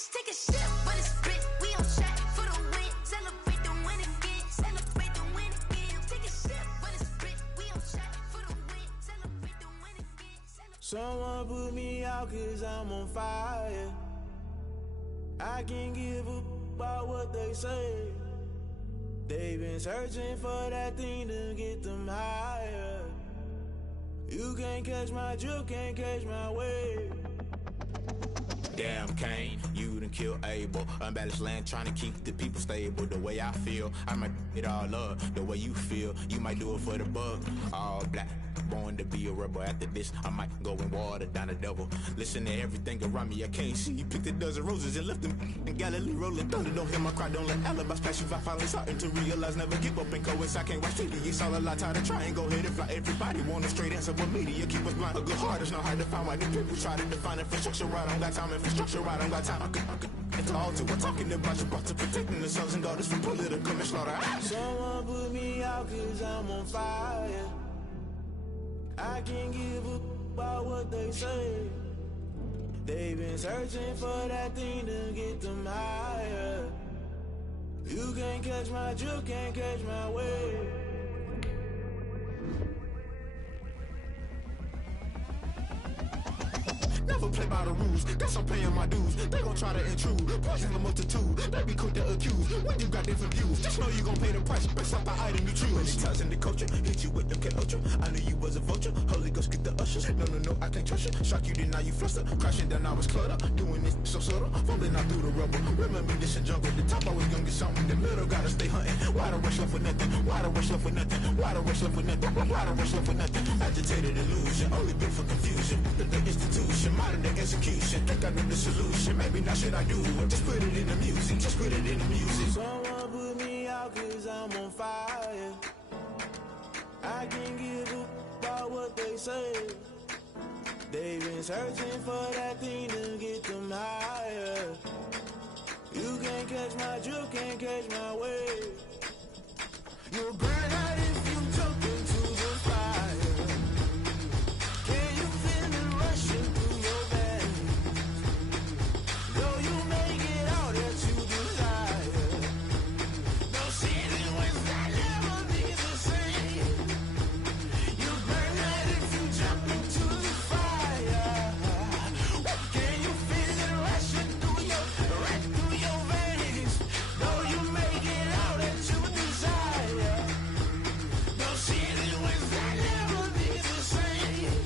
Bitch, take a shit, but it's spit. We on track for the win. Celebrate the win again. Celebrate the win again. Take a shit, but it's spit. We on track for the win. Celebrate the win again. Someone put me out 'cause I'm on fire. I can't give up about what they say. They've been searching for that thing to get them higher. You can't catch my drift, can't catch my wave. Damn, Kane, you done killed Abel. Unbalanced land, trying to keep the people stable. The way I feel, I might it all up. The way you feel, you might do it for the bug. All black, born to be a rebel. After this, I might go and water down the devil. Listen to everything around me, I can't see. You picked a dozen roses and left them in Galilee rolling thunder. Don't hear my cry, don't let alibis pass you. I finally starting to realize, never give up and coincide. Can't watch TV, it's all a lot. Tired of trying, go ahead and fly. Everybody want a straight answer, but media keep us blind. A good heart is not hard to find. Why these people try to define infrastructure right? I don't got time, infrastructure right, I don't got time. I could it's all to we're talking about you, about to protecting the sons and daughters from political manslaughter. Someone put me out 'cause I'm on fire. I can't give up about what they say. They've been searching for that thing to get them higher. You can't catch my drift, can't catch my wave. Never play by the rules, guess I'm paying my dues. They gon' try to intrude, poison the multitude. They be quick to accuse, when you got different views. Just know you gon' pay the price, based off the item you choose. Many times in the culture, hit you with the ultra. I knew you was a vulture, Holy Ghost get the ushers. No, I can't trust you. Shock you, then now you fluster. Crashing down, I was cluttered. Doing this so subtle, falling out through the rubble. Remember this in jungle, the top I was young and something. The middle gotta stay hunting. Why the rush left for nothing? Why the rush left for nothing? Why the rush left for nothing? Why the rush left for nothing? Agitated illusion, only built for confusion. The institution, modern day execution. Think I know the solution. Maybe not should I do it? Just put it in the music. Just put it in the music. Someone put me out 'cause I'm on fire. I can't give up about what they say. They've been searching for that thing to get them higher. You can't catch my drift, can't catch my wave. You'll burn out if you jump into the fire. Can you feel it rushing through your veins? Though you make it out that you desire. No city was that never be the same. You burn out if you jump into the fire. Can you feel it rushing through your veins? Though you make it out that you desire. No city was that never be the same.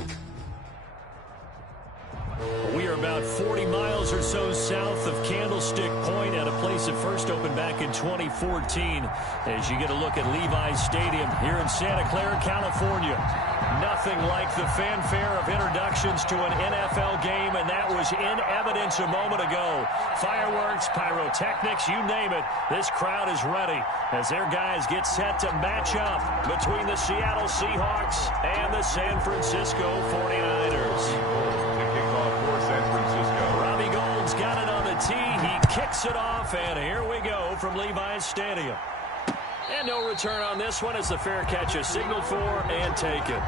We are about 40 miles or so south of Candlestick Point at a place that first opened back in 2014 as you get a look at Levi's Stadium here in Santa Clara, California. Nothing like the fanfare of introductions to an NFL game, and that was in evidence a moment ago. Fireworks, pyrotechnics, you name it, this crowd is ready as their guys get set to match up between the Seattle Seahawks and the San Francisco 49ers. Robbie Gould's got it on the tee. He kicks it off, and here we go from Levi's Stadium. And no return on this one as the fair catch is signaled for and taken.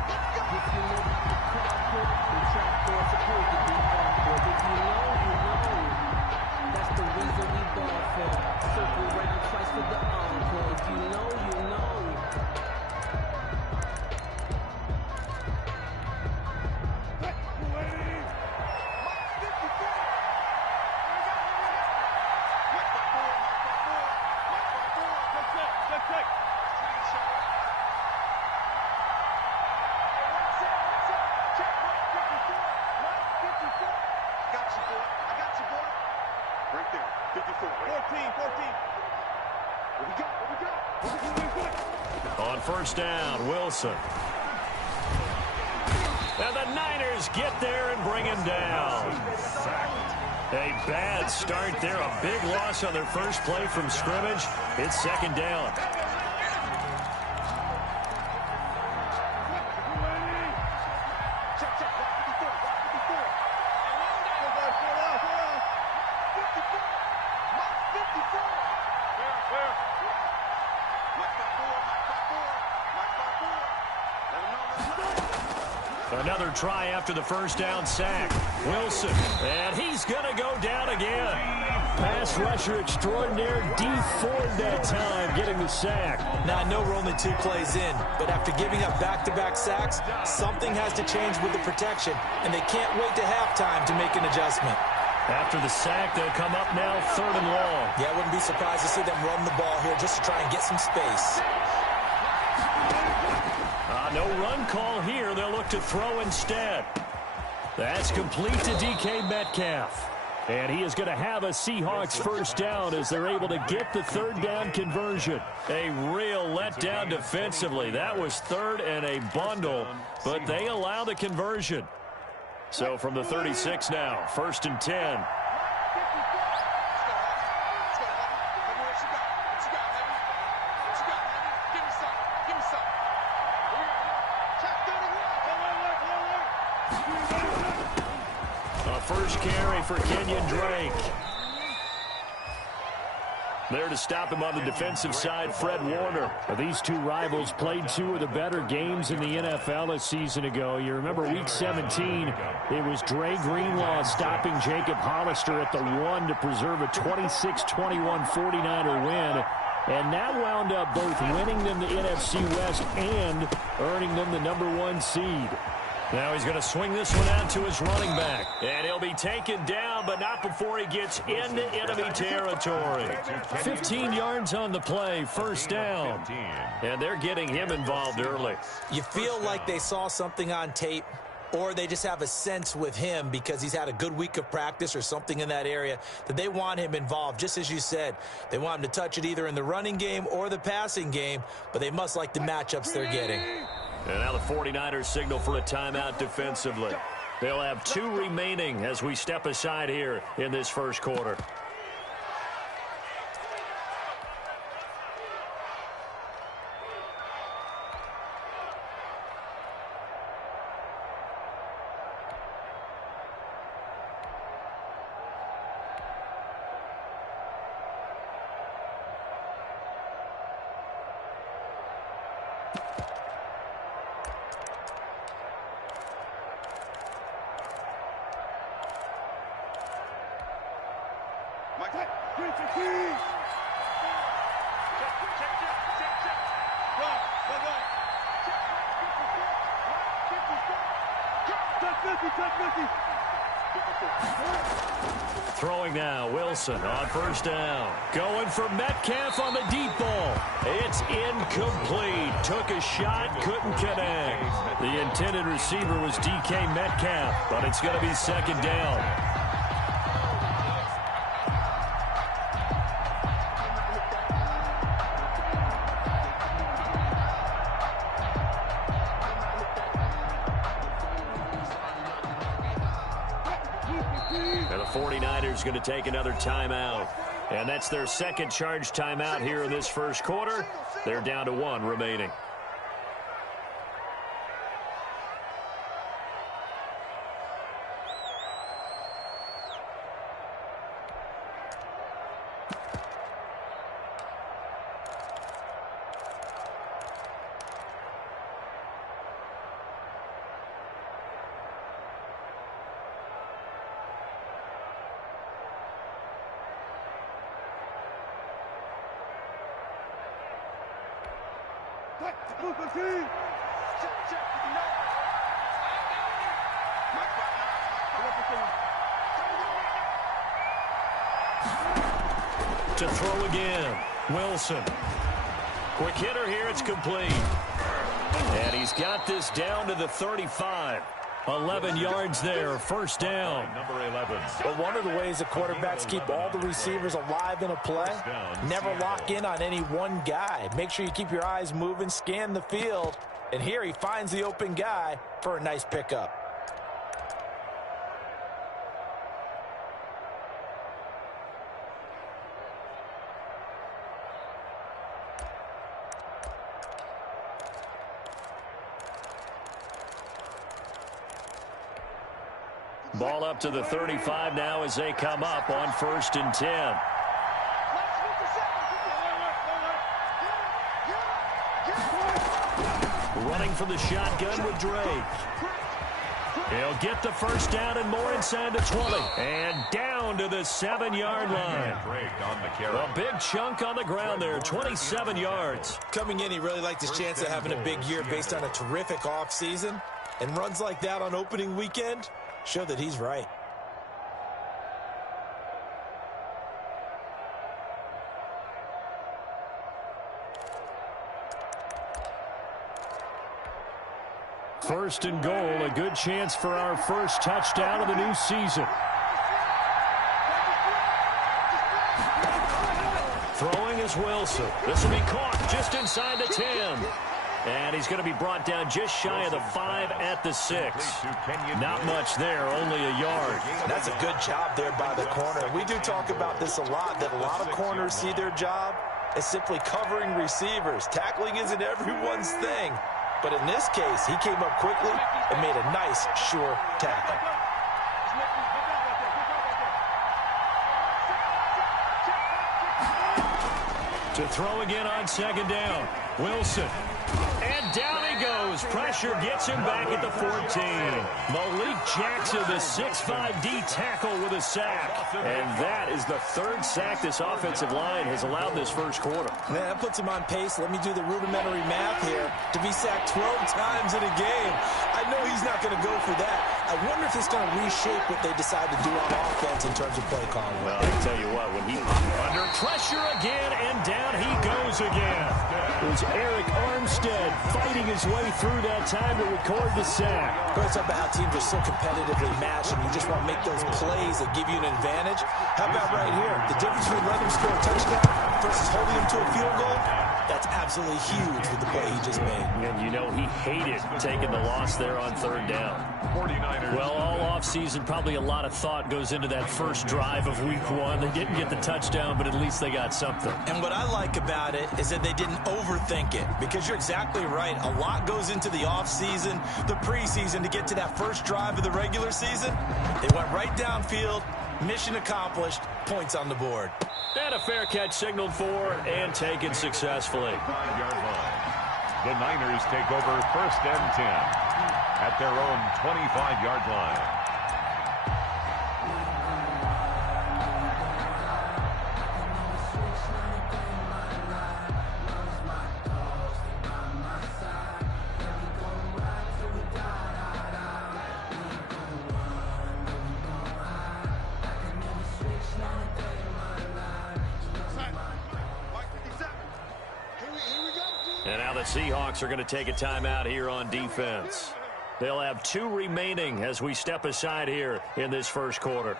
On first down, Wilson. And the Niners get there and bring him down. A bad start there. A big loss on their first play from scrimmage. It's second down. Another try after the first down sack. Wilson, and he's going to go down again. pass rusher extraordinaire, D Ford that time, getting the sack. Now, I know we're only 2 plays in, but after giving up back-to-back sacks, something has to change with the protection, and they can't wait to halftime to make an adjustment. After the sack, they'll come up now 3rd and long. Yeah, I wouldn't be surprised to see them run the ball here just to try and get some space. No run call here. They'll look to throw instead. That's complete to DK Metcalf. And he is going to have a Seahawks first down as they're able to get the 3rd down conversion. A real letdown defensively. That was 3rd and a bundle, but they allow the conversion. So from the 36 now, 1st and 10. A first carry for Kenyon Drake. There to stop him on the defensive side, Fred Warner. These two rivals played 2 of the better games in the NFL a season ago. You remember Week 17, it was Dre Greenlaw stopping Jacob Hollister at the 1 to preserve a 26-21 49er win. And that wound up both winning them the NFC West and earning them the #1 seed. Now he's going to swing this one out to his running back. And he'll be taken down, but not before he gets into enemy territory. 15 yards on the play, first down. And they're getting him involved early. You feel like they saw something on tape, or they just have a sense with him because he's had a good week of practice or something in that area that they want him involved. Just as you said, they want him to touch it either in the running game or the passing game, but they must like the matchups they're getting. And now the 49ers signal for a timeout defensively. They'll have 2 remaining as we step aside here in this first quarter. Throwing now, Wilson on first down. Going for Metcalf on the deep ball. It's incomplete. Took a shot, couldn't connect. The intended receiver was DK Metcalf, but it's going to be 2nd down. And the 49ers going to take another timeout. And that's their 2nd charge timeout here in this first quarter. They're down to 1 remaining. To throw again, Wilson. Quick hitter here, it's complete. And he's got this down to the 35. 11 yards there, first down. Number 11. But one of the ways the quarterbacks keep all the receivers alive in a play, never lock in on any one guy. Make sure you keep your eyes moving, scan the field. And here he finds the open guy for a nice pickup. Ball up to the 35 now as they come up on 1st and 10. Running for the shotgun with Drake. He'll get the first down and more inside the 20. And down to the 7-yard line. A big chunk on the ground there, 27 yards. Coming in, he really liked his chance of having a big year based on a terrific offseason. And runs like that on opening weekend show that he's right. First and goal, a good chance for our first touchdown of the new season. Throwing is Wilson. This will be caught just inside the 10. And he's going to be brought down just shy of the 5 at the 6. Not much there, only a yard. That's a good job there by the corner. We do talk about this a lot, that a lot of corners see their job as simply covering receivers. Tackling isn't everyone's thing. But in this case, he came up quickly and made a nice, sure tackle. To throw again on second down. Wilson. And down he goes. Pressure gets him back at the 14. Malik Jackson, the 6'5" D tackle with a sack. And that is the third sack this offensive line has allowed this first quarter. Man, that puts him on pace. Let me do the rudimentary math here. To be sacked 12 times in a game. I know he's not going to go for that. I wonder if it's going to reshape what they decide to do on offense in terms of play calling. Well, I tell you what, when he under pressure again, and down he goes again. It was Eric Armstead fighting his way through that time to record the sack. It's about how teams are so competitively matched, and you just want to make those plays that give you an advantage. How about right here? The difference between letting him score a touchdown versus holding him to a field goal, that's absolutely huge with the play he just made. And you know he hated taking the loss there on third down. 49ers. Well, all offseason, probably a lot of thought goes into that first drive of week 1. They didn't get the touchdown, but at least they got something. And what I like about it is that they didn't overthink it, because you're exactly right. A lot goes into the offseason, the preseason, to get to that first drive of the regular season. They went right downfield, mission accomplished, points on the board. And a fair catch signaled for and taken successfully. 5-yard line. The Niners take over first and 10 at their own 25-yard line. And now the Seahawks are going to take a timeout here on defense. They'll have 2 remaining as we step aside here in this first quarter.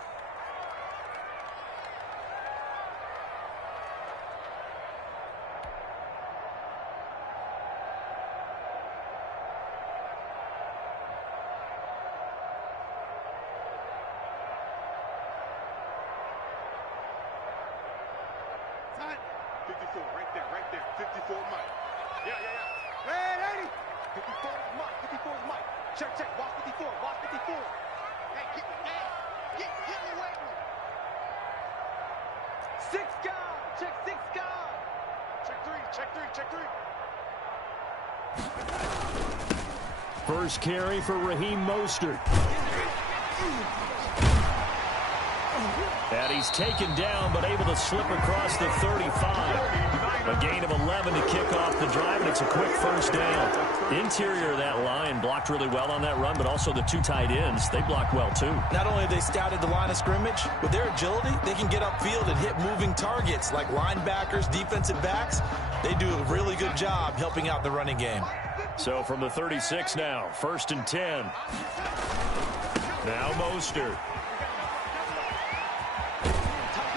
Time. 54, right there, 54 Mike. Yeah. Red 80. 54 is Mike. Check, watch 54. Hey, get away from him. 6 guard, check 6 guard. Check 3. First carry for Raheem Mostert. And he's taken down, but able to slip across the 35. A gain of 11 to kick off the drive, and it's a quick first down. Interior of that line blocked really well on that run, but also the 2 tight ends, they blocked well too. Not only have they scouted the line of scrimmage, with their agility, they can get upfield and hit moving targets like linebackers, defensive backs. They do a really good job helping out the running game. So from the 36 now, first and 10. Now Mostert.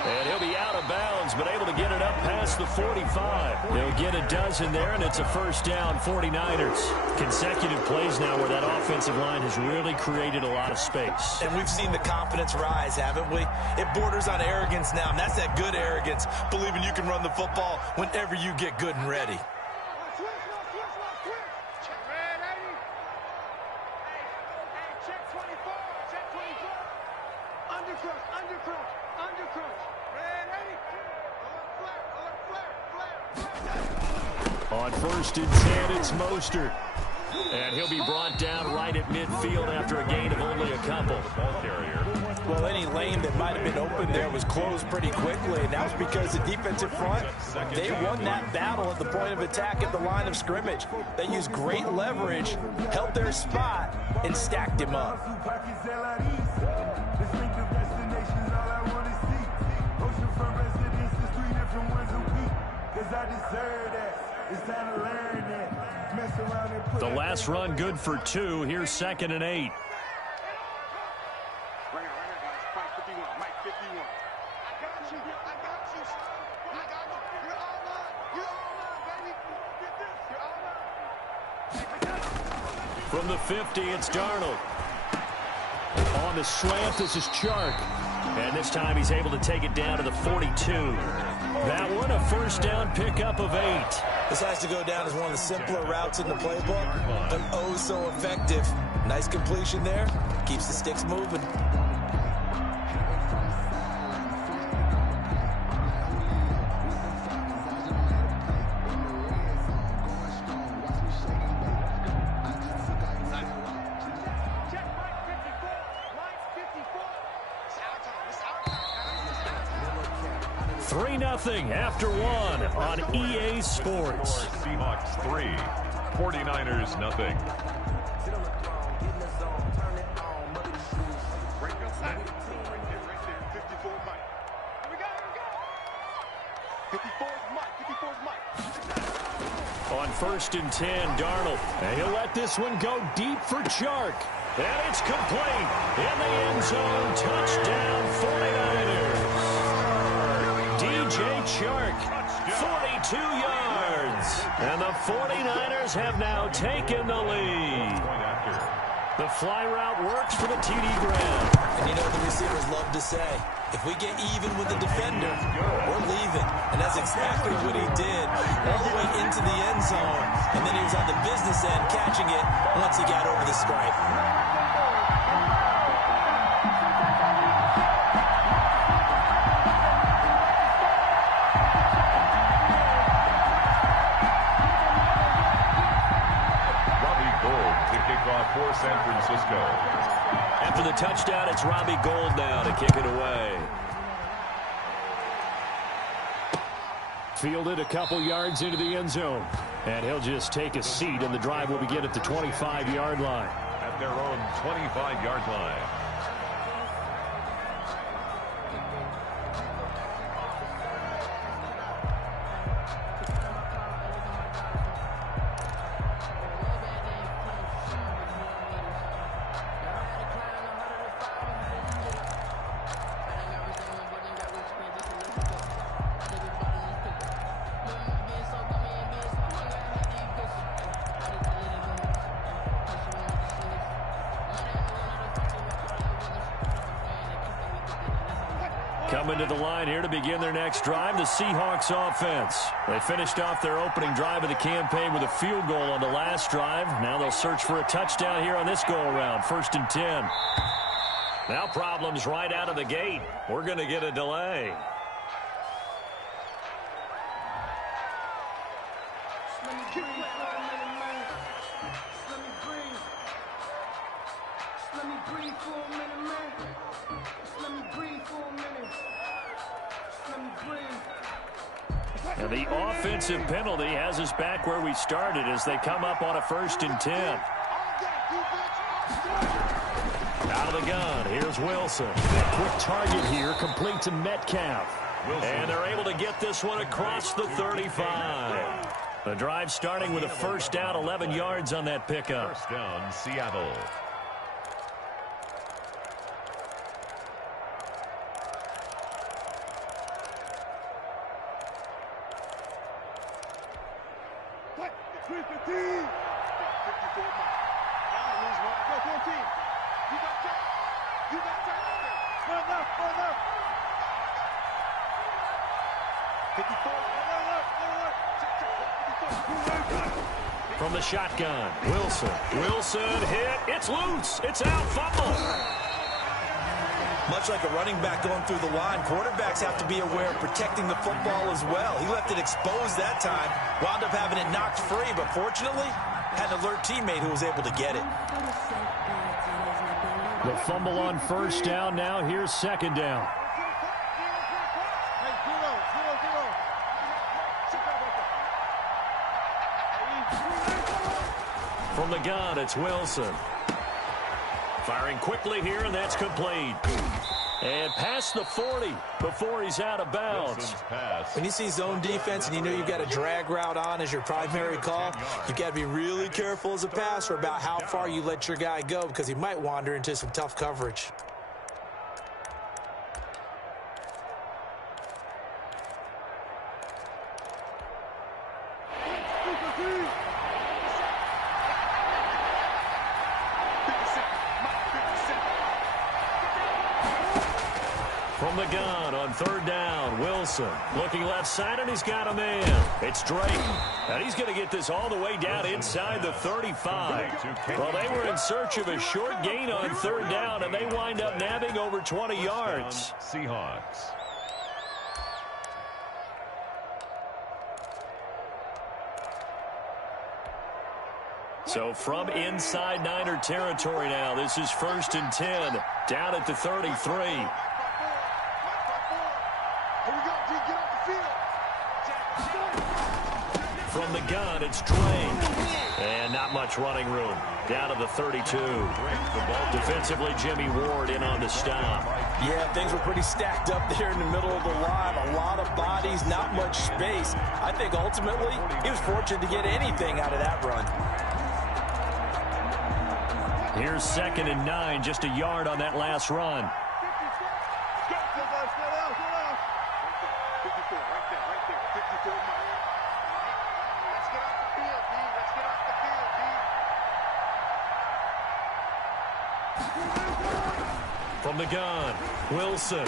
And he'll be out of bounds, but able to get it up past the 45. They'll get a dozen there, and it's a first down, 49ers. Consecutive plays now where that offensive line has really created a lot of space. And we've seen the confidence rise, haven't we? It borders on arrogance now, and that's that good arrogance, believing you can run the football whenever you get good and ready. Switch. Check red 80. Hey, check 24. Undercrush. Red 80. Alert flare. On first and 10, it's Mostert. And he'll be brought down right at midfield after a gain of only a couple. Ball carrier. Well, any lane that might have been open there was closed pretty quickly, and that was because the defensive front, they won that battle at the point of attack at the line of scrimmage. They used great leverage, held their spot, and stacked him up. The last run good for 2. Here's 2nd and 8. Right now, guys. Mike 51. Mike 51. I got you. I got you, son. I got you. You're all mine. You're all mine, baby. Get this. You're all mine. From the 50, it's Darnold. On the slant, this is Chark. And this time he's able to take it down to the 42. That one, a first down pickup of 8. This has to go down as one of the simpler routes in the playbook, but oh so effective. Nice completion there. Keeps the sticks moving. Check Mike 54. Mike 54. It's our time. It's our time. 3-0 after 1 on EA Sports. Seahawks 3, 49ers nothing. Right there. 54 Mike. Here we go. 54 is Mike. 54 is Mike. On 1st and 10, Darnold. And he'll let this one go deep for Chark. And it's complete. In the end zone. Touchdown 49ers. DJ Chark, 42 yards. And the 49ers have now taken the lead. The fly route works for the TD Graham. And you know the receivers love to say, if we get even with the defender, we're leaving. And that's exactly what he did, all the way into the end zone. And then he was on the business end catching it once he got over the stripe. For San Francisco. After the touchdown, it's Robbie Gould now to kick it away. Fielded a couple yards into the end zone. And he'll just take a seat, and the drive will begin at the 25-yard line. At their own 25-yard line. Coming to the line here to begin their next drive, the Seahawks offense. They finished off their opening drive of the campaign with a field goal on the last drive. Now they'll search for a touchdown here on this go-around, 1st and 10. Now problems right out of the gate. We're going to get a delay. And the offensive penalty has us back where we started as they come up on a 1st and 10. Out of the gun, here's Wilson. Quick target here, complete to Metcalf. And they're able to get this one across the 35. The drive starting with a first down, 11 yards on that pickup. First down, Seattle. From the shotgun, Wilson. Wilson hit. It's loose. It's out. Fumble. Much like a running back going through the line, quarterbacks have to be aware of protecting the football as well. He left it exposed that time, wound up having it knocked free, but fortunately, had an alert teammate who was able to get it. The fumble on first down. Now here's second down. From the gun, it's Wilson. Firing quickly here, and that's complete. And past the 40 before he's out of bounds. When you see zone defense and you know you've got a drag route on as your primary call, you've got to be really careful as a passer about how far you let your guy go because he might wander into some tough coverage. From the gun on third down, Wilson looking left side, and he's got a man. It's Drake, and he's going to get this all the way down inside the 35. Well, they were in search of a short gain on third down, and they wind up nabbing over 20 yards. Seahawks. So from inside Niner territory now, this is 1st and 10, down at the 33. From the gun, it's Drake. And not much running room. Down to the 32. Defensively, Jimmy Ward in on the stop. Yeah, things were pretty stacked up there in the middle of the line. A lot of bodies, not much space. I think ultimately he was fortunate to get anything out of that run. Here's 2nd and 9, just a yard on that last run. From the gun, Wilson.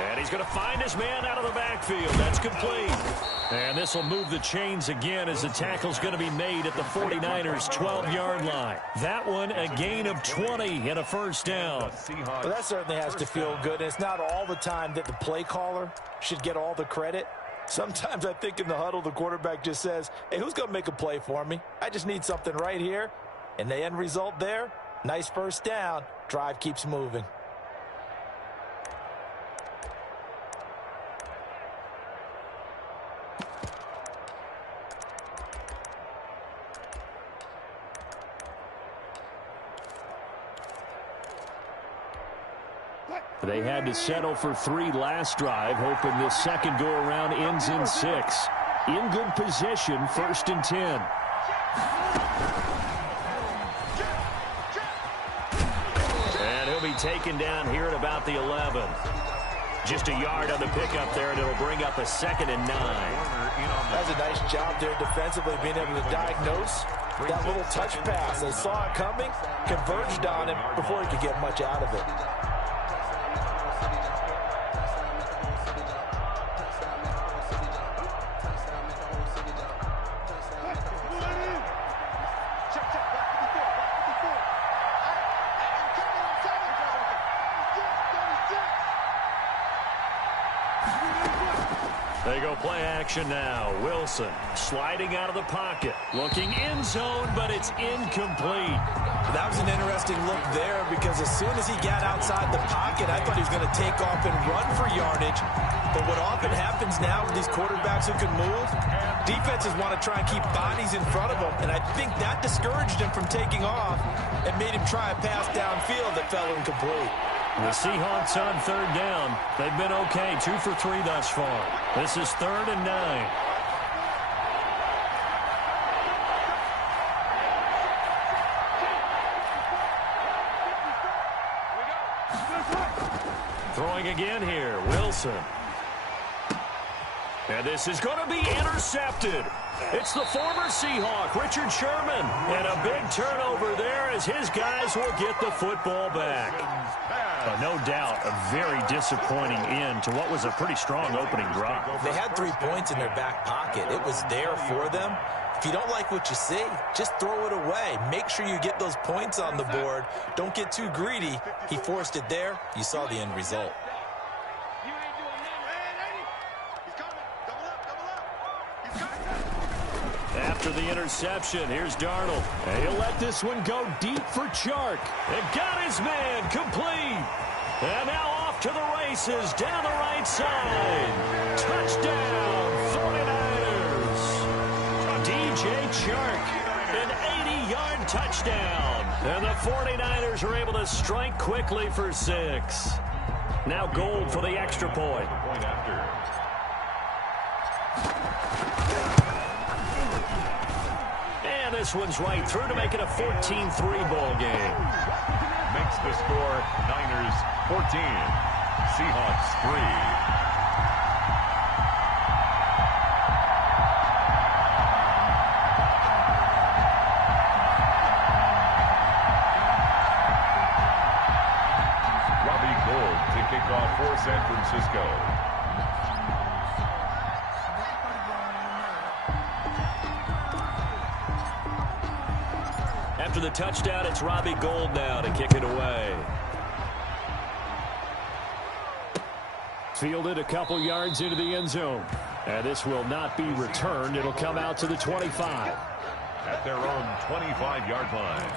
And he's going to find his man out of the backfield. That's complete. And this will move the chains again as the tackle's going to be made at the 49ers' 12-yard line. That one, a gain of 20 and a first down. Well, that certainly has to feel good. It's not all the time that the play caller should get all the credit. Sometimes I think in the huddle, the quarterback just says, hey, who's going to make a play for me? I just need something right here. And the end result there, nice first down. Drive keeps moving. They had to settle for 3 last drive, hoping this second go-around ends in 6. In good position, 1st and 10. And he'll be taken down here at about the 11. Just a yard on the pickup there, and it'll bring up a 2nd and 9. That's a nice job there defensively, being able to diagnose that little touch pass. They saw it coming, converged on him before he could get much out of it. They go play action now. Wilson sliding out of the pocket. Looking end zone, but it's incomplete. That was an interesting look there because as soon as he got outside the pocket, I thought he was going to take off and run for yardage. But what often happens now with these quarterbacks who can move, defenses want to try and keep bodies in front of them. And I think that discouraged him from taking off and made him try a pass downfield that fell incomplete. The Seahawks on third down. They've been okay, 2 for 3 thus far. This is 3rd and 9. Throwing again here, Wilson. And this is going to be intercepted. It's the former Seahawk, Richard Sherman. And a big turnover there as his guys will get the football back. No doubt a very disappointing end to what was a pretty strong opening drive. They had 3 points in their back pocket. It was there for them. If you don't like what you see, just throw it away. Make sure you get those points on the board. Don't get too greedy. He forced it there. You saw the end result. After the interception, here's Darnold. And he'll let this one go deep for Chark. And got his man complete. And now off to the races down the right side. Touchdown, 49ers. DJ Chark, an 80-yard touchdown. And the 49ers are able to strike quickly for 6. Now Gold for the extra point. And this one's right through to make it a 14-3 ball game. Makes the score Niners 14, Seahawks 3. Kickoff for San Francisco. After the touchdown, it's Robbie Gould now to kick it away. Fielded a couple yards into the end zone. And this will not be returned. It'll come out to the 25. At their own 25-yard line.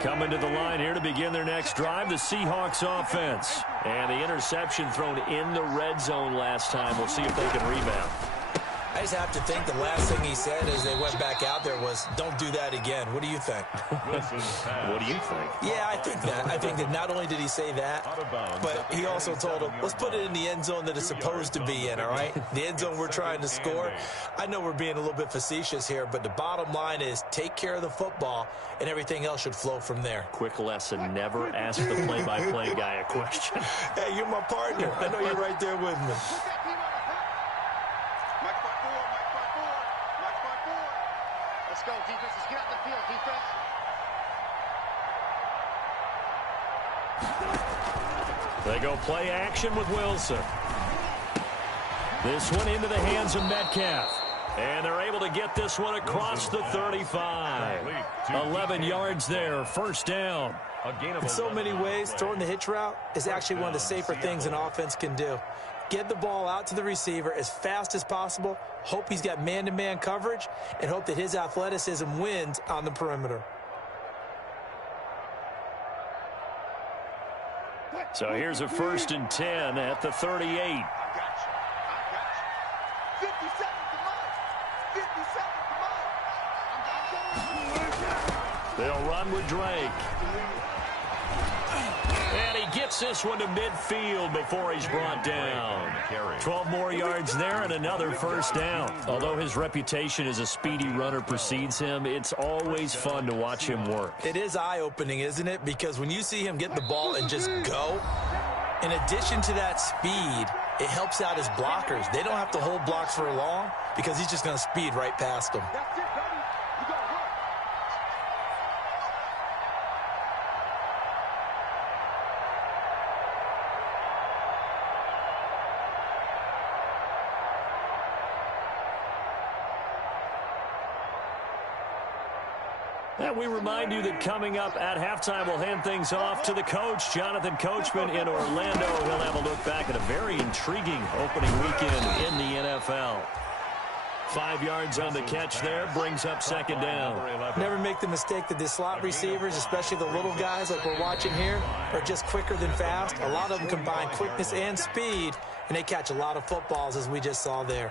Coming to the line here to begin their next drive, the Seahawks offense. And the interception thrown in the red zone last time. We'll see if they can rebound. I just have to think the last thing he said as they went back out there was, don't do that again. What do you think? What do you think? Yeah, I think that. I think that not only did he say that, but he also told him, let's put it in the end zone that it's supposed to be in, all right? The end zone we're trying to score. I know we're being a little bit facetious here, but the bottom line is take care of the football, and everything else should flow from there. Quick lesson, never ask the play-by-play guy a question. Hey, you're my partner. I know you're right there with me. Let's go, defense. Let's get out the field, defense. They go play action with Wilson. This one into the hands of Metcalf. And they're able to get this one across the 35. 11 yards there, first down. In so many ways, throwing the hitch route is actually one of the safer things an offense can do. Get the ball out to the receiver as fast as possible, hope he's got man-to-man coverage, and hope that his athleticism wins on the perimeter. So here's a 1st and 10 at the 38. I got you. 50 seconds to mine. 50 seconds to mine. They'll run with Drake. And he gets this one to midfield before he's brought down. 12 more yards there and another first down. Although his reputation as a speedy runner precedes him, it's always fun to watch him work. It is eye-opening, isn't it? Because when you see him get the ball and just go, in addition to that speed, it helps out his blockers. They don't have to hold blocks for long because he's just going to speed right past them. That's it, baby. You got to work. And we remind you that coming up at halftime, we'll hand things off to the coach, Jonathan Coachman in Orlando. He'll have a look back at a very intriguing opening weekend in the NFL. 5 yards on the catch there, brings up second down. Never make the mistake that the slot receivers, especially the little guys like we're watching here, are just quicker than fast. A lot of them combine quickness and speed, and they catch a lot of footballs, as we just saw there.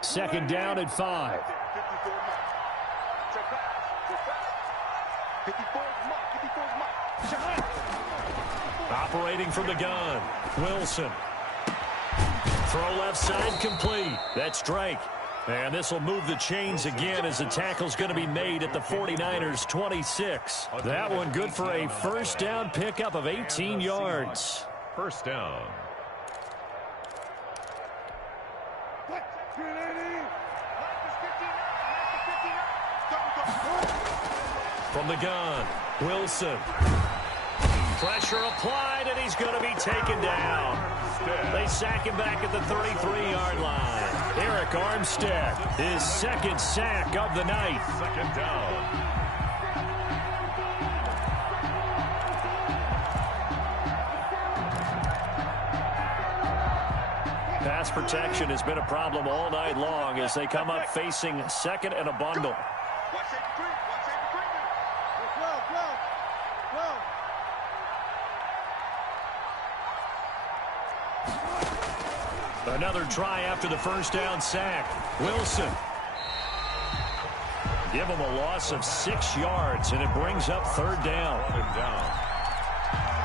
Second down at 5. 54's mark. Operating from the gun, Wilson. Throw left side complete. That's Drake. And this will move the chains again as the tackle's going to be made at the 49ers 26. That one good for a first down pickup of 18 yards. First down. From the gun, Wilson. Pressure applied, and he's going to be taken down. They sack him back at the 33-yard line. Eric Armstead, his second sack of the night. Second down. Pass protection has been a problem all night long as they come up facing second and a bundle. Watch safety three. Watch safety three. Flow. Another try after the first down sack. Wilson. Give him a loss of 6 yards, and it brings up third down.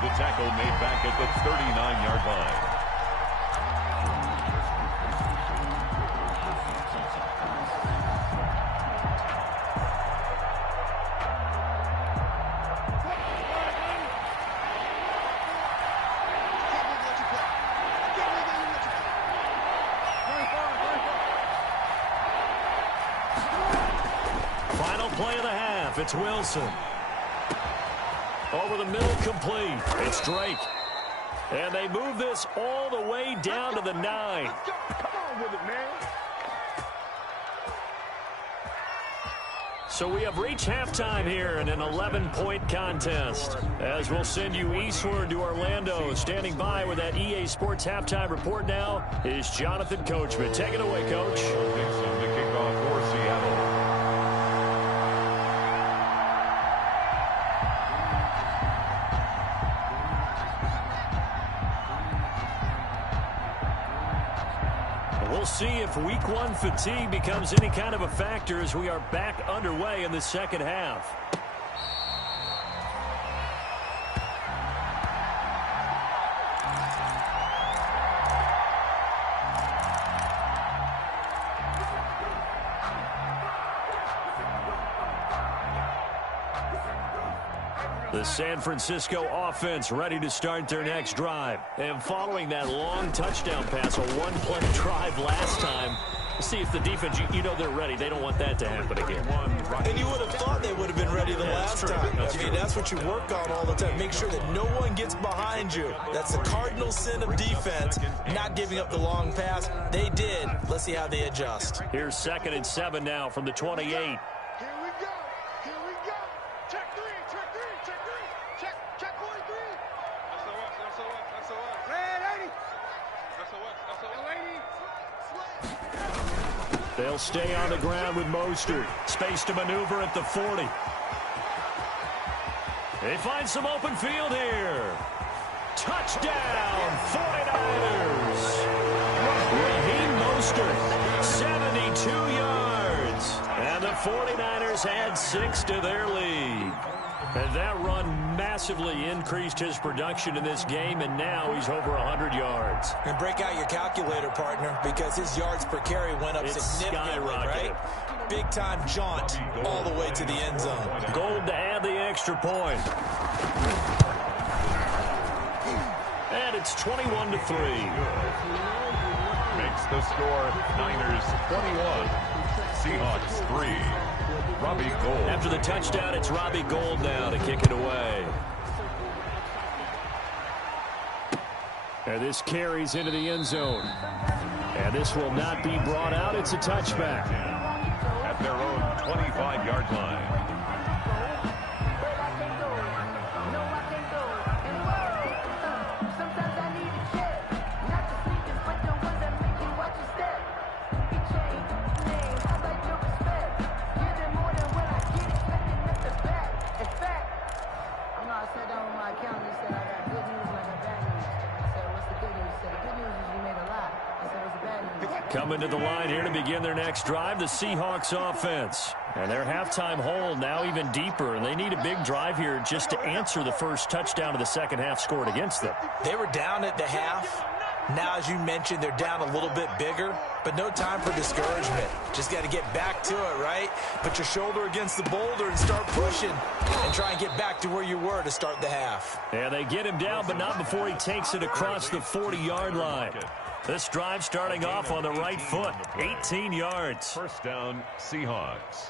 The tackle made back at the 39-yard line. Play of the half. It's Wilson. Over the middle, complete. It's Drake. And they move this all the way down to the 9. Come on with it, man. So we have reached halftime here in an 11-point contest. As we'll send you eastward to Orlando. Standing by with that EA Sports halftime report now is Jonathan Coachman. Take it away, Coach. Dixon to kick off for Seattle. We'll see if week 1 fatigue becomes any kind of a factor as we are back underway in the second half. The San Francisco offense ready to start their next drive. And following that long touchdown pass, a one-play drive last time, see if the defense, you know they're ready. They don't want that to happen again. And you would have thought they would have been ready the last time. I mean, that's what you work on all the time. Make sure that no one gets behind you. That's the cardinal sin of defense, not giving up the long pass. They did. Let's see how they adjust. Here's 2nd and 7 now from the 28. Here we go. Here we go. Check three. Check three. Check three. Check boy three. That's a Red 80. That's a lady. They'll stay on the ground with Mostert. Space to maneuver at the 40. They find some open field here. Touchdown, 49ers. Raheem Mostert, 72 yards. And the 49ers add 6 to their lead. And that run massively increased his production in this game, and now he's over 100 yards. And break out your calculator, partner, because his yards per carry went up significantly, right? Big-time jaunt all the way to the end zone. Gold to add the extra point. And it's 21-3. Makes the score Niners 21, Seahawks 3. Robbie Gould. After the touchdown, it's Robbie Gould now to kick it away. And this carries into the end zone. And this will not be brought out. It's a touchback. At their own 25-yard line. Coming to the line here to begin their next drive, the Seahawks offense. And their halftime hole now even deeper, and they need a big drive here just to answer the first touchdown of the second half scored against them. They were down at the half. Now, as you mentioned, they're down a little bit bigger, but no time for discouragement. Just got to get back to it, right? Put your shoulder against the boulder and start pushing and try and get back to where you were to start the half. And they get him down, but not before he takes it across the 40-yard line. This drive starting off on the right foot, 18 yards. First down, Seahawks.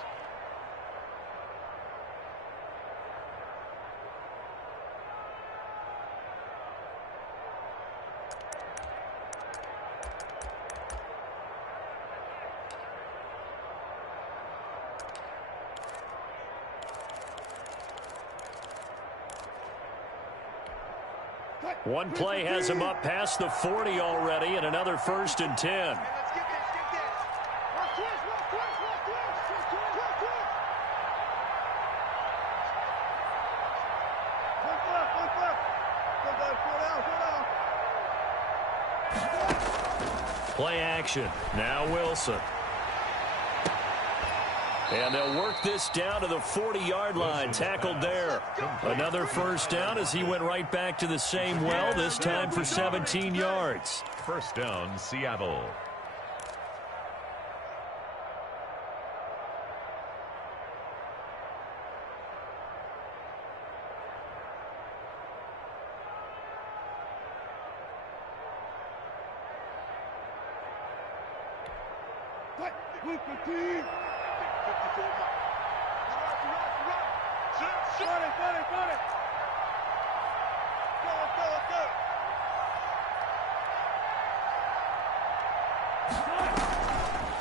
One play has him up past the 40 already, and another 1st and 10. Let's get this. Rock twist. Play action. Now Wilson. And they'll work this down to the 40-yard line. Tackled there. Another 1st down as he went right back to the same well, this time for 17 yards. 1st down, Seattle.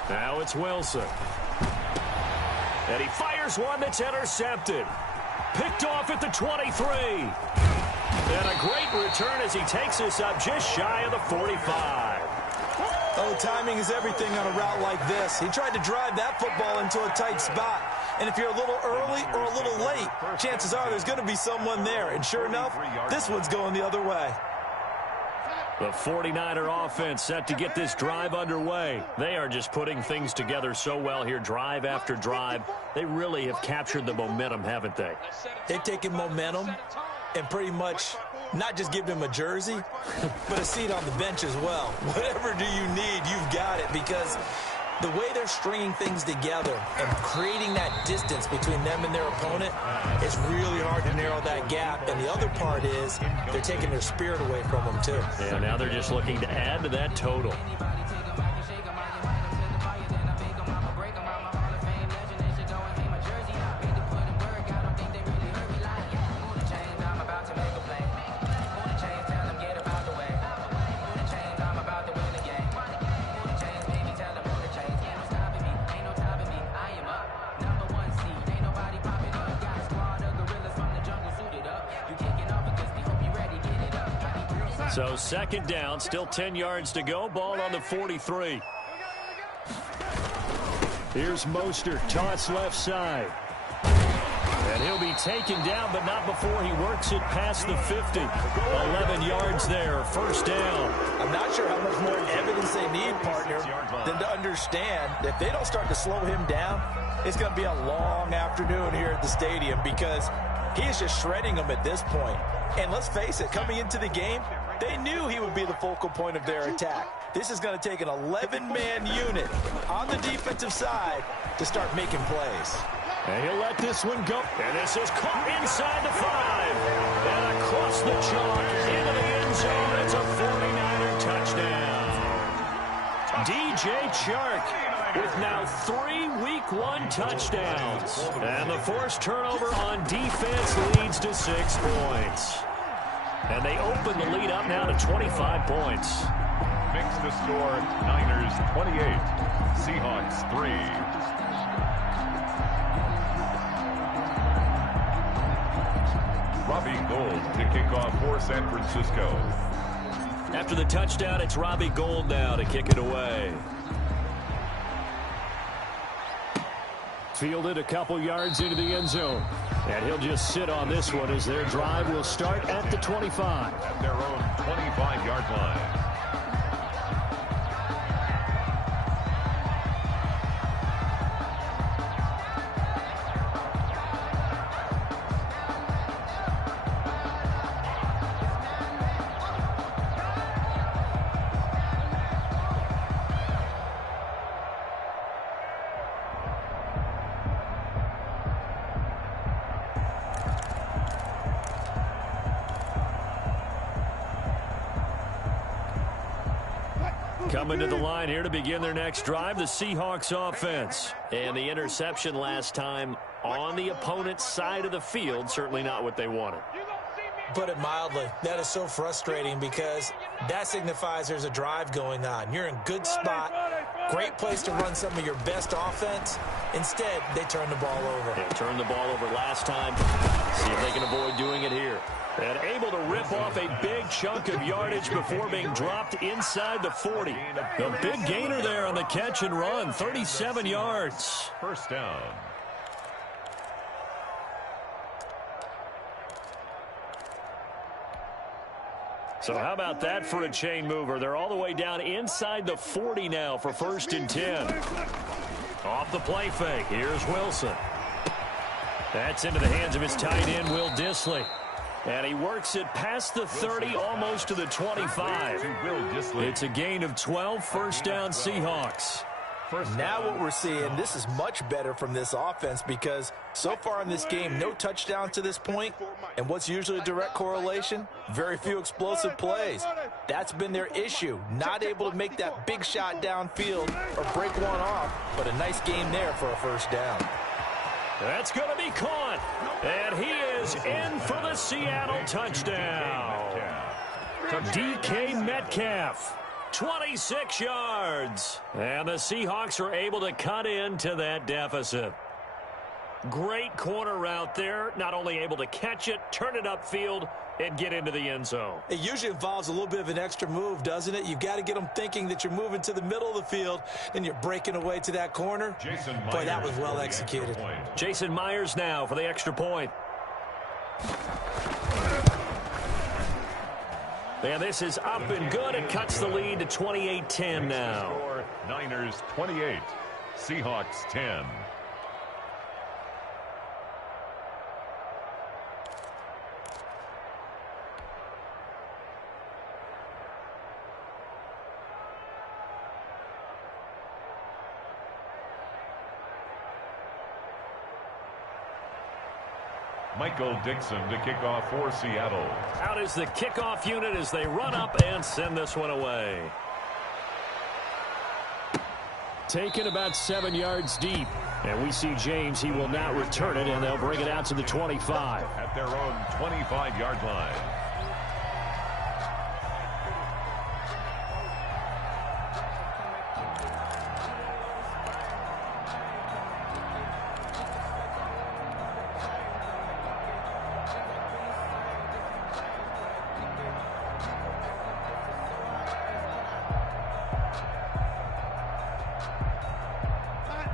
Now it's Wilson. And he fires one that's intercepted. Picked off at the 23. And a great return as he takes this up just shy of the 45. Oh, timing is everything on a route like this. He tried to drive that football into a tight spot. And if you're a little early or a little late, chances are there's going to be someone there. And sure enough, this one's going the other way. The 49er offense set to get this drive underway. They are just putting things together so well here, drive after drive. They really have captured the momentum, haven't they? They've taken momentum and pretty much not just given him a jersey, but a seat on the bench as well. Whatever do you need, you've got it, because the way they're stringing things together and creating that distance between them and their opponent, it's really hard to narrow that gap. And the other part is they're taking their spirit away from them, too. Yeah, now they're just looking to add to that total. So 2nd down, still 10 yards to go. Ball on the 43. Here's Mostert, toss left side. And he'll be taken down, but not before he works it past the 50. 11 yards there, 1st down. I'm not sure how much more evidence they need, partner, than to understand that if they don't start to slow him down, it's going to be a long afternoon here at the stadium, because he is just shredding them at this point. And let's face it, coming into the game, they knew he would be the focal point of their attack. This is going to take an 11-man unit on the defensive side to start making plays. And he'll let this one go. And this is caught inside the 5. And across the chalk into the end zone. It's a 49er touchdown. DJ Chark with now 3 Week 1 touchdowns. And the forced turnover on defense leads to 6 points. And they open the lead up now to 25 points. Fix the score, Niners 28, Seahawks 3. Robbie Gould to kick off for San Francisco. After the touchdown, it's Robbie Gould now to kick it away. Fielded a couple yards into the end zone. And he'll just sit on this one as their drive will start at the 25. At their own 25-yard line. Coming to the line here to begin their next drive, the Seahawks offense. And the interception last time on the opponent's side of the field, certainly not what they wanted. Put it mildly, that is so frustrating, because that signifies there's a drive going on. You're in good spot, great place to run some of your best offense. Instead, they turn the ball over. They turned the ball over last time. See if they can avoid doing it here. And able to rip off a big chunk of yardage before being dropped inside the 40. A big gainer there on the catch and run, 37 yards. First down. So how about that for a chain mover? They're all the way down inside the 40 now for 1st and 10. Off the play fake. Here's Wilson. That's into the hands of his tight end, Will Dissly. And he works it past the 30, almost to the 25. It's a gain of 12, first down Seahawks. Now what we're seeing, this is much better from this offense because so far in this game, no touchdowns to this point. And what's usually a direct correlation? Very few explosive plays. That's been their issue. Not able to make that big shot downfield or break one off, but a nice game there for a first down. That's going to be caught. And he is in for the Seattle touchdown. DK Metcalf. 26 yards. And the Seahawks are able to cut into that deficit. Great corner route there. Not only able to catch it, turn it upfield, and get into the end zone. It usually involves a little bit of an extra move, doesn't it? You've got to get them thinking that you're moving to the middle of the field, and you're breaking away to that corner. Boy, that was well executed. Jason Myers now for the extra point. And this is up and good. It cuts the lead to 28-10 now. Niners 28, Seahawks 10. Michael Dixon to kick off for Seattle. Out is the kickoff unit as they run up and send this one away. Taken about 7 yards deep. And we see James, he will not return it, and they'll bring it out to the 25. At their own 25-yard line.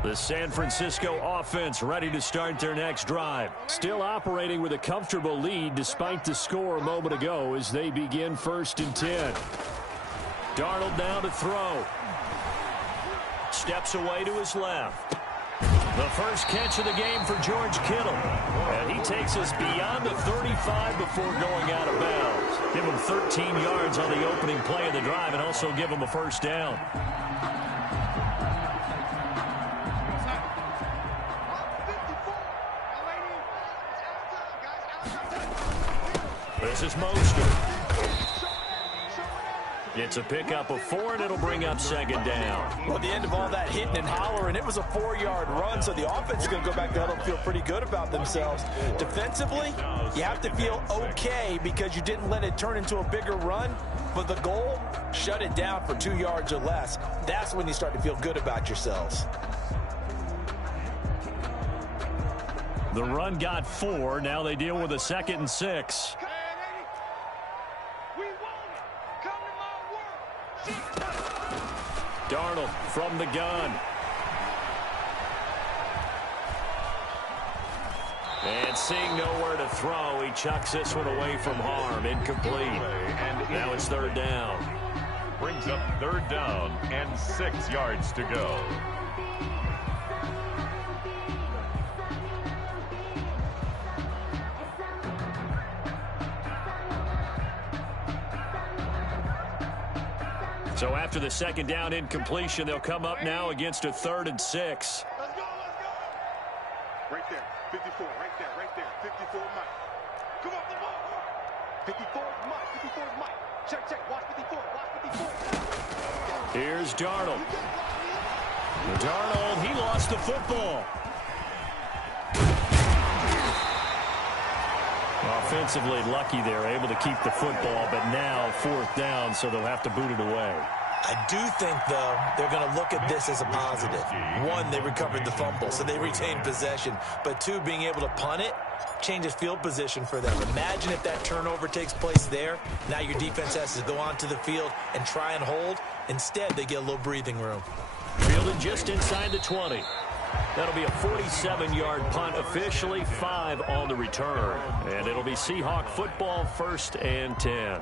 The San Francisco offense ready to start their next drive. Still operating with a comfortable lead despite the score a moment ago as they begin 1st and 10. Darnold now to throw. Steps away to his left. The first catch of the game for George Kittle. And he takes us beyond the 35 before going out of bounds. Give him 13 yards on the opening play of the drive and also give him a first down. This is Mostert. It's a pickup of 4, and it'll bring up 2nd down. Well, at the end of all that hitting and hollering, it was a 4-yard run, so the offense is going to go back there and feel pretty good about themselves. Defensively, you have to feel okay because you didn't let it turn into a bigger run, but the goal, shut it down for 2 yards or less. That's when you start to feel good about yourselves. The run got 4. Now they deal with a 2nd and 6. Darnold from the gun. And seeing nowhere to throw, he chucks this one away from harm. Incomplete. And now it's 3rd down. Brings up 3rd down and 6 yards to go. So after the 2nd down incompletion, they'll come up now against a 3rd and 6. Let's go. Right there, 54, right there, 54 Mike. Come off the ball. 54 is Mike, 54 is Mike. Check, watch 54, watch 54. Here's Darnold. Darnold, he lost the football. Offensively lucky there, able to keep the football, but now 4th down, so they'll have to boot it away. I do think, though, they're going to look at this as a positive. 1, they recovered the fumble, so they retained possession. But 2, being able to punt it, changes field position for them. Imagine if that turnover takes place there. Now your defense has to go onto the field and try and hold. Instead, they get a little breathing room. Fielded just inside the 20. That'll be a 47-yard punt, officially 5 on the return. And it'll be Seahawk football, 1st and 10.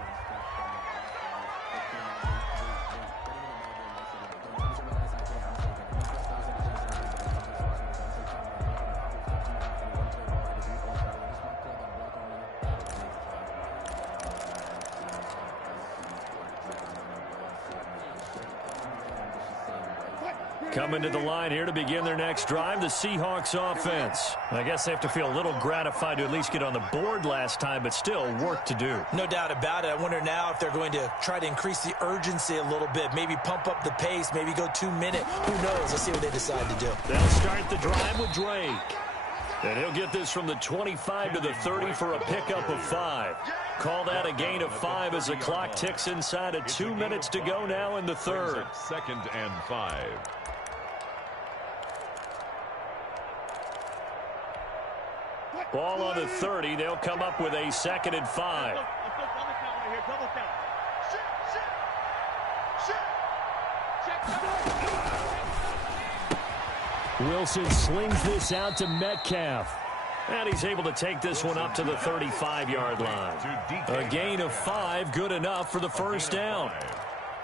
Coming to the line here to begin their next drive, the Seahawks offense. I guess they have to feel a little gratified to at least get on the board last time, but still work to do. No doubt about it. I wonder now if they're going to try to increase the urgency a little bit, maybe pump up the pace, maybe go 2-minute. Who knows? Let's see what they decide to do. They'll start the drive with Drake. And he'll get this from the 25 to the 30 for a pickup of 5. Call that a gain of 5 as the clock ticks inside of 2 minutes to go now in the third. 2nd and 5. Ball on the 30. They'll come up with a 2nd and 5. Wilson slings this out to Metcalf. And he's able to take this one up to the 35-yard line. A gain of 5, good enough for the first down.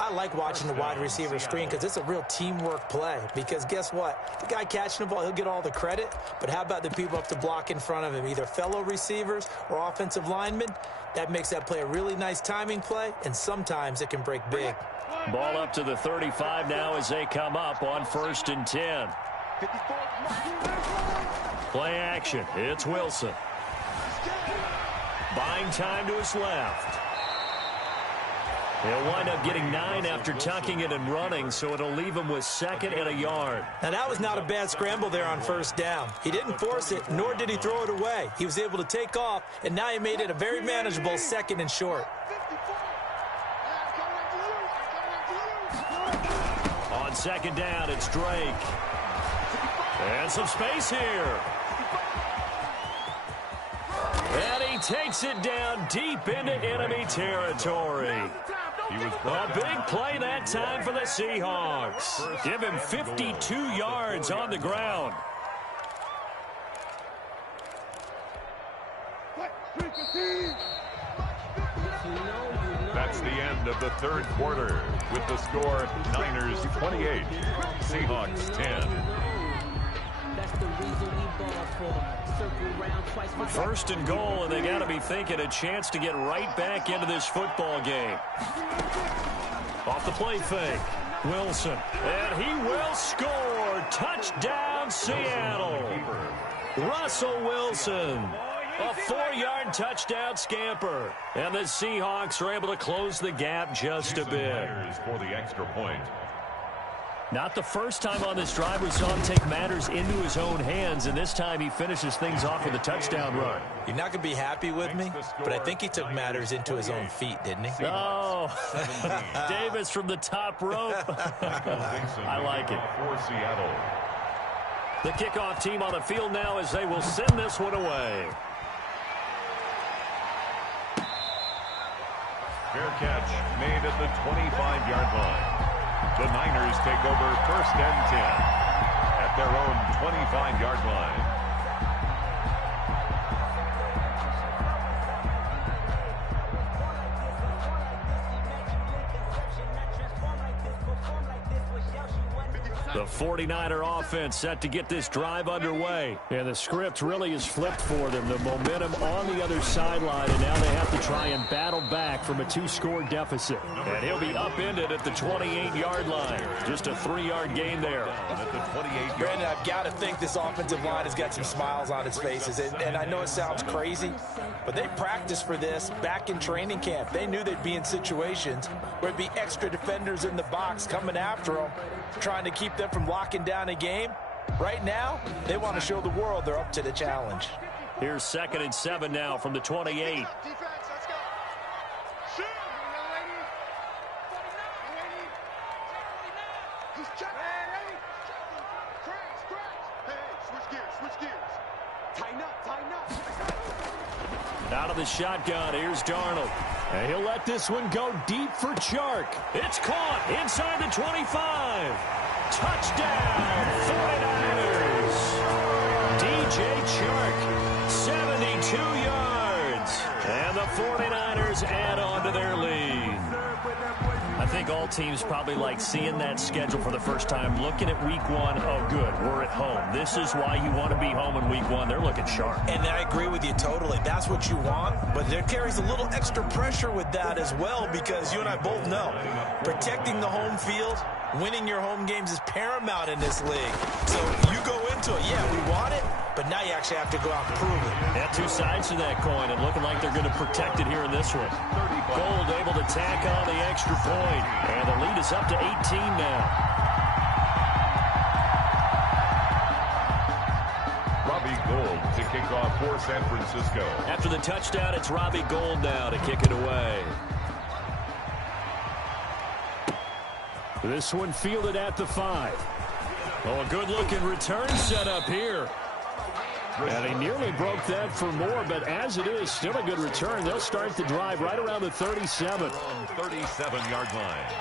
I like watching the wide receiver screen because it's a real teamwork play. Because guess what? The guy catching the ball, he'll get all the credit. But how about the people up to block in front of him, either fellow receivers or offensive linemen? That makes that play a really nice timing play, and sometimes it can break big. Ball up to the 35 now as they come up on 1st and 10. Play action. It's Wilson. Buying time to his left. He'll wind up getting 9 after tucking it and running, so it'll leave him with 2nd and a yard. Now, that was not a bad scramble there on 1st down. He didn't force it, nor did he throw it away. He was able to take off, and now he made it a very manageable 2nd and short. On 2nd down, it's Drake. And some space here. And he takes it down deep into enemy territory. A big play that time for the Seahawks. Give him 52 yards on the ground. That's the end of the third quarter with the score Niners 28, Seahawks 10. First and goal, and they got to be thinking a chance to get right back into this football game. Off the play fake, Wilson, and he will score. Touchdown, Seattle. Russell Wilson, a 4-yard touchdown scamper, and the Seahawks are able to close the gap just a bit. For the extra point. Not the first time on this drive we saw him take matters into his own hands, and this time he finishes things off with a touchdown run. You're not going to be happy with me, but I think he took matters into his own feet, didn't he? Oh, Davis from the top rope. I like it. For Seattle. The kickoff team on the field now as they will send this one away. Fair catch made at the 25-yard line. The Niners take over 1st and 10 at their own 25-yard line. The 49er offense set to get this drive underway. And the script really is flipped for them. The momentum on the other sideline, and now they have to try and battle back from a 2-score deficit. And he'll be upended at the 28-yard line. Just a 3-yard gain there. Brandon, I've got to think this offensive line has got some smiles on its faces. And I know it sounds crazy, but they practiced for this back in training camp. They knew they'd be in situations where there'd be extra defenders in the box coming after them, trying to keep them from locking down a game. Right now, they want to show the world they're up to the challenge. Here's 2nd and 7 now from the 28. Out of the shotgun, here's Darnold. And he'll let this one go deep for Chark. It's caught inside the 25. Touchdown, 49ers. DJ Chark, 72 yards. And the 49ers add on to their lead. I think all teams probably like seeing that schedule for the first time, looking at week one. Oh, good, we're at home. This is why you want to be home in week one. They're looking sharp. And I agree with you totally. That's what you want, but there carries a little extra pressure with that as well, because you and I both know protecting the home field, winning your home games is paramount in this league. So you go into it, yeah, we want it, but now you actually have to go out and prove it. Yeah, two sides to that coin, and looking like they're going to protect it here in this one. Gold able to tack on the extra point, and the lead is up to 18 now. Robbie Gould to kick off for San Francisco. After the touchdown, it's Robbie Gould now to kick it away. This one fielded at the 5. Oh, a good-looking return set up here. And he nearly broke that for more, but as it is, still a good return. They'll start the drive right around the 37. 37-yard line.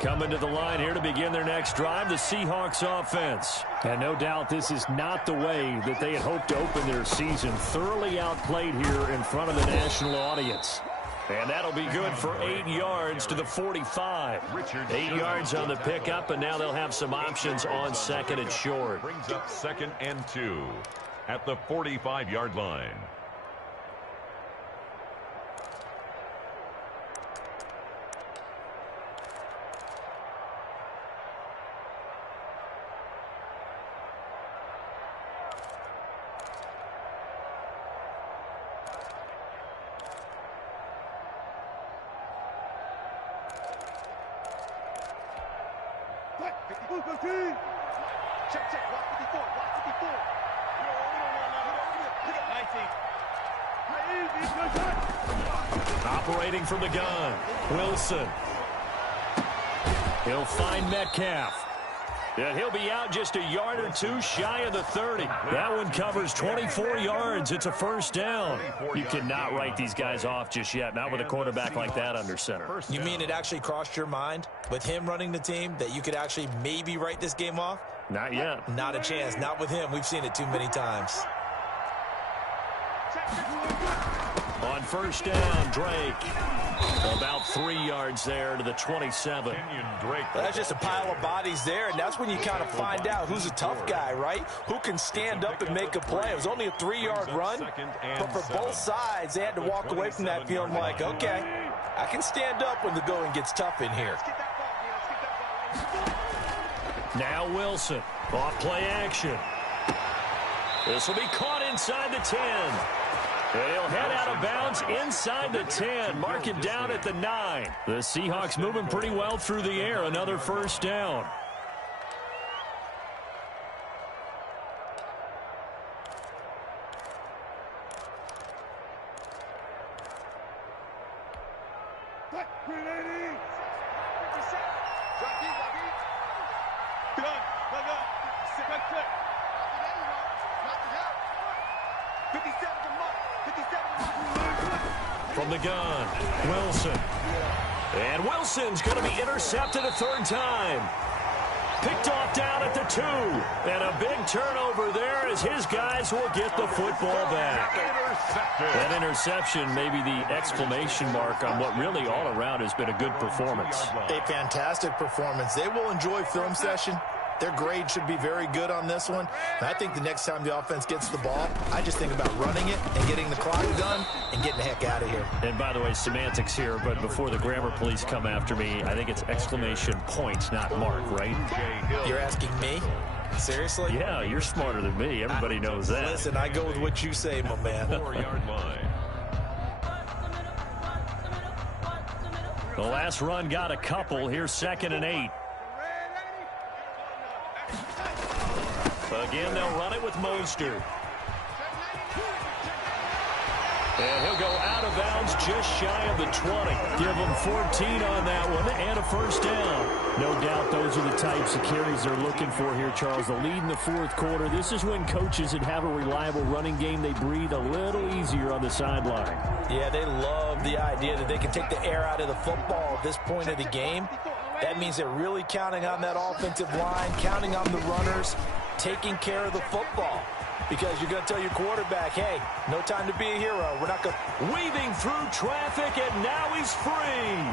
Coming to the line here to begin their next drive, the Seahawks offense. And no doubt this is not the way that they had hoped to open their season. Thoroughly outplayed here in front of the national audience. And that'll be good for 8 yards to the 45. 8 yards on the pickup, and now they'll have some options on second and short. Brings up 2nd and 2 at the 45-yard line. Check, check, watch 54, watch 54. Operating from the gun, Wilson. He'll find Metcalf. And he'll be out just a yard or two shy of the 30. That one covers 24 yards. It's a first down. You cannot write these guys off just yet, not with a quarterback like that under center. You mean it actually crossed your mind with him running the team that you could actually maybe write this game off? Not yet. Not a chance. Not with him. We've seen it too many times. On first down, Drake. About 3 yards there to the 27. That's just a pile of bodies there, and that's when you kind of find out who's a tough guy, right? Who can stand up and make a play. It was only a 3-yard run, but for both sides, they had to walk away from that feeling like, okay, I can stand up when the going gets tough in here. Now Wilson, off play action. This will be caught inside the 10. And he'll head out of bounds inside the 10. Mark him down at the 9. The Seahawks moving pretty well through the air. Another first down. From the gun, Wilson. And Wilson's going to be intercepted a third time. Picked off down at the 2. And a big turnover there as his guys will get the football back. That interception may be the exclamation mark on what really all around has been a good performance. A fantastic performance. They will enjoy film session. Their grade should be very good on this one. And I think the next time the offense gets the ball, I just think about running it and getting the clock done and getting the heck out of here. And by the way, semantics here, but before the grammar police come after me, I think it's exclamation point, not mark, right? You're asking me? Seriously? Yeah, you're smarter than me. Everybody knows that. Listen, I go with what you say, my man. 4-yard line. The last run got a couple. Here's 2nd and 8. Again, they'll run it with Mostert. And he'll go out of bounds just shy of the 20. Give him 14 on that one and a first down. No doubt those are the types of carries they're looking for here, Charles. The lead in the 4th quarter. This is when coaches that have a reliable running game, they breathe a little easier on the sideline. Yeah, they love the idea that they can take the air out of the football at this point of the game. That means they're really counting on that offensive line, counting on the runners, taking care of the football. Because you're going to tell your quarterback, hey, no time to be a hero. We're not going to... Weaving through traffic, and now he's free.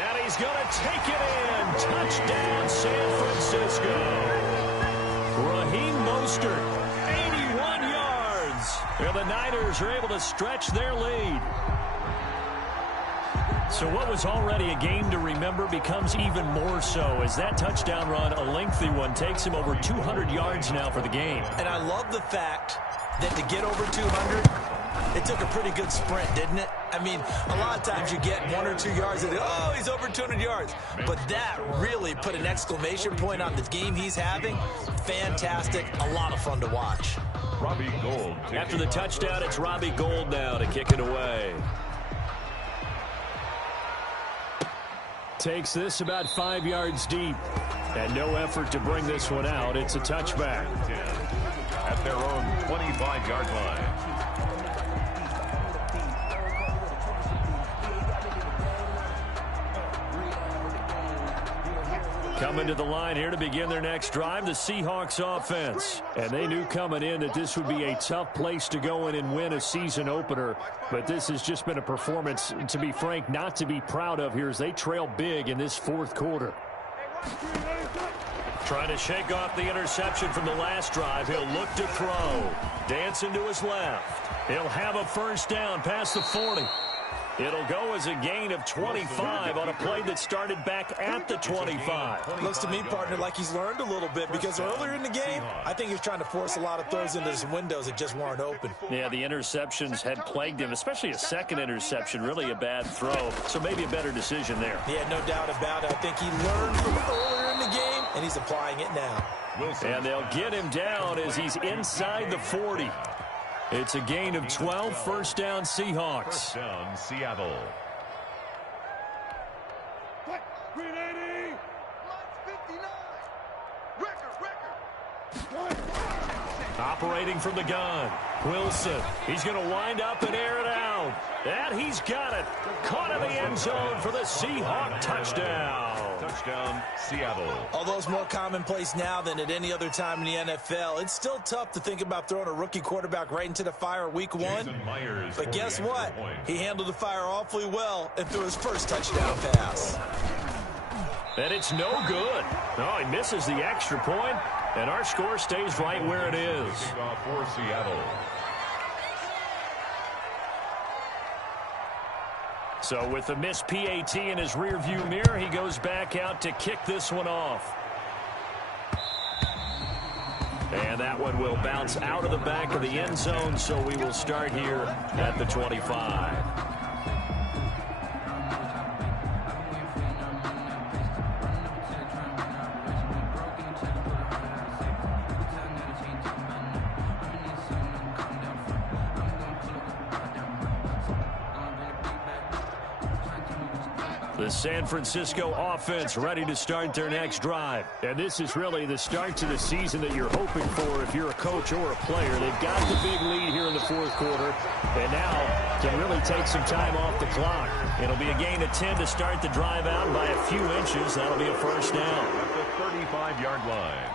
And he's going to take it in. Touchdown, San Francisco. Raheem Mostert, 81 yards. And the Niners are able to stretch their lead. So what was already a game to remember becomes even more so as that touchdown run, a lengthy one, takes him over 200 yards now for the game. And I love the fact that to get over 200, it took a pretty good sprint, didn't it? I mean, a lot of times you get 1 or 2 yards and, oh, he's over 200 yards. But that really put an exclamation point on the game he's having. Fantastic. A lot of fun to watch. Robbie Gould. After the touchdown, it's Robbie Gould now to kick it away. Takes this about 5 yards deep. And no effort to bring this one out. It's a touchback. At their own 25-yard line. Coming to the line here to begin their next drive, the Seahawks offense. And they knew coming in that this would be a tough place to go in and win a season opener. But this has just been a performance, to be frank, not to be proud of here as they trail big in this 4th quarter. Trying to shake off the interception from the last drive. He'll look to throw. Dancing to his left. He'll have a first down past the 40. It'll go as a gain of 25 on a play that started back at the 25. Looks to me, partner, like he's learned a little bit because earlier in the game, I think he was trying to force a lot of throws into some windows that just weren't open. Yeah, the interceptions had plagued him, especially a second interception, really a bad throw. So maybe a better decision there. Yeah, no doubt about it. I think he learned from earlier in the game, and he's applying it now. And they'll get him down as he's inside the 40. It's a gain of 12, first down Seahawks. First down Seattle. Green 80. 59. Record. Operating from the gun. Wilson. He's going to wind up and air it out. And he's got it. Caught in the end zone for the Seahawk touchdown. Touchdown, Seattle. Although it's more commonplace now than at any other time in the NFL, it's still tough to think about throwing a rookie quarterback right into the fire week 1. But guess what? He handled the fire awfully well and threw his first touchdown pass. And it's no good. No, he misses the extra point, and our score stays right where it is. Kickoff for Seattle. So with the missed PAT in his rearview mirror, he goes back out to kick this one off. And that one will bounce out of the back of the end zone, so we will start here at the 25. The San Francisco offense ready to start their next drive. And this is really the start to the season that you're hoping for if you're a coach or a player. They've got the big lead here in the 4th quarter, and now can really take some time off the clock. It'll be a gain of 10 to start the drive out by a few inches. That'll be a first down. At the 35-yard line.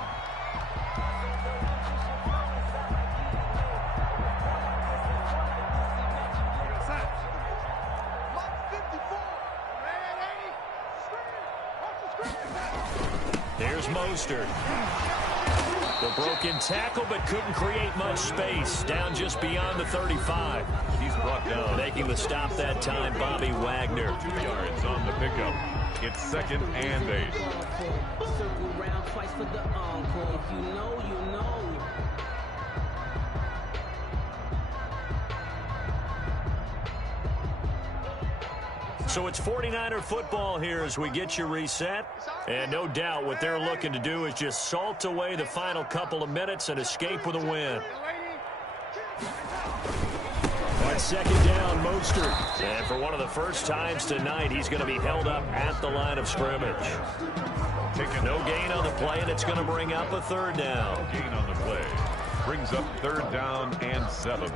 Here's Mostert. The broken tackle, but couldn't create much space. Down just beyond the 35. He's brought down. Making the stop that time, Bobby Wagner. 2 yards on the pickup. It's 2nd and 8. Circle round twice for the encore. If you know, you know. So it's 49er football here as we get you reset. And no doubt what they're looking to do is just salt away the final couple of minutes and escape with a win. On second down, Mostert. And for one of the first times tonight, he's going to be held up at the line of scrimmage. No gain on the play, and it's going to bring up a third down. No gain on the play. Brings up third down and 7.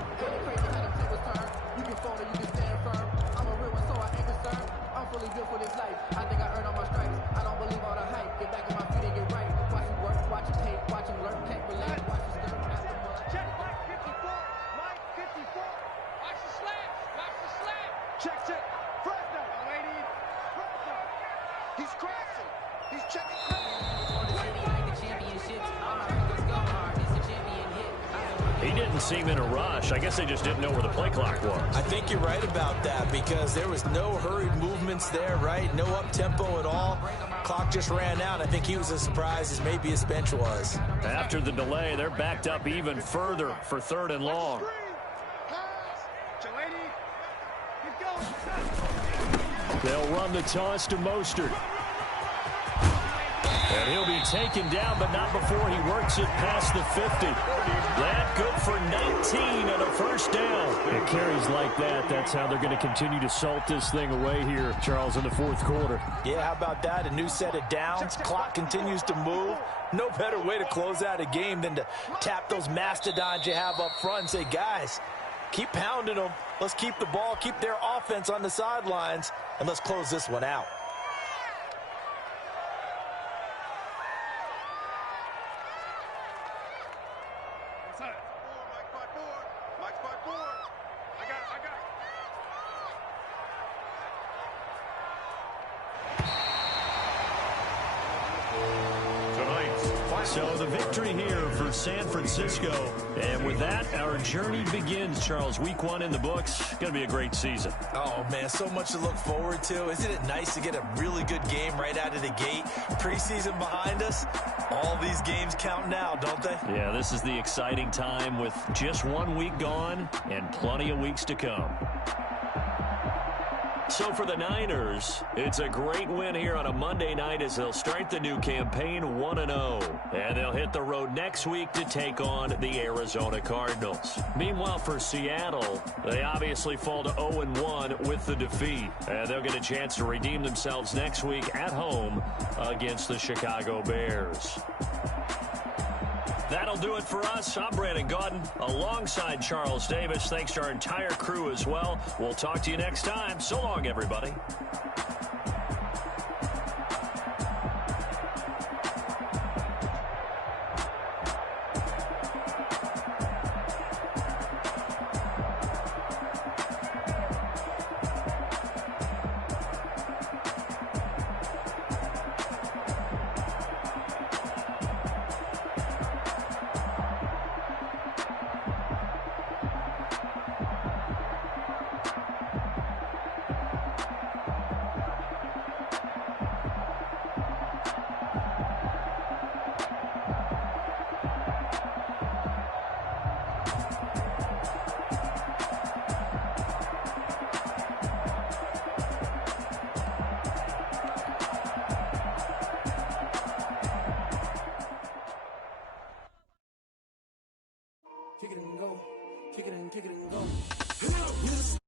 He didn't seem in a rush. I guess they just didn't know where the play clock was. I think you're right about that because there was no hurried movements there, right? No up-tempo at all. Clock just ran out. I think he was as surprised as maybe his bench was. After the delay, they're backed up even further for third and long. They'll run the toss to Mostert. And he'll be taken down, but not before he works it past the 50. That good for 19 and a first down. It carries like that. That's how they're going to continue to salt this thing away here, Charles, in the fourth quarter. Yeah, how about that? A new set of downs. Clock continues to move. No better way to close out a game than to tap those mastodons you have up front and say, guys, keep pounding them. Let's keep the ball, keep their offense on the sidelines, and let's close this one out. So the victory here for San Francisco. And with that, our journey begins, Charles. Week 1 in the books. Going to be a great season. Oh, man, so much to look forward to. Isn't it nice to get a really good game right out of the gate? Preseason behind us. All these games count now, don't they? Yeah, this is the exciting time with just 1 week gone and plenty of weeks to come. So for the Niners, it's a great win here on a Monday night as they'll start the new campaign 1-0. And they'll hit the road next week to take on the Arizona Cardinals. Meanwhile, for Seattle, they obviously fall to 0-1 with the defeat. And they'll get a chance to redeem themselves next week at home against the Chicago Bears. That'll do it for us. I'm Brandon Gaudin alongside Charles Davis. Thanks to our entire crew as well. We'll talk to you next time. So long, everybody. Kick it and go. Kick it and go.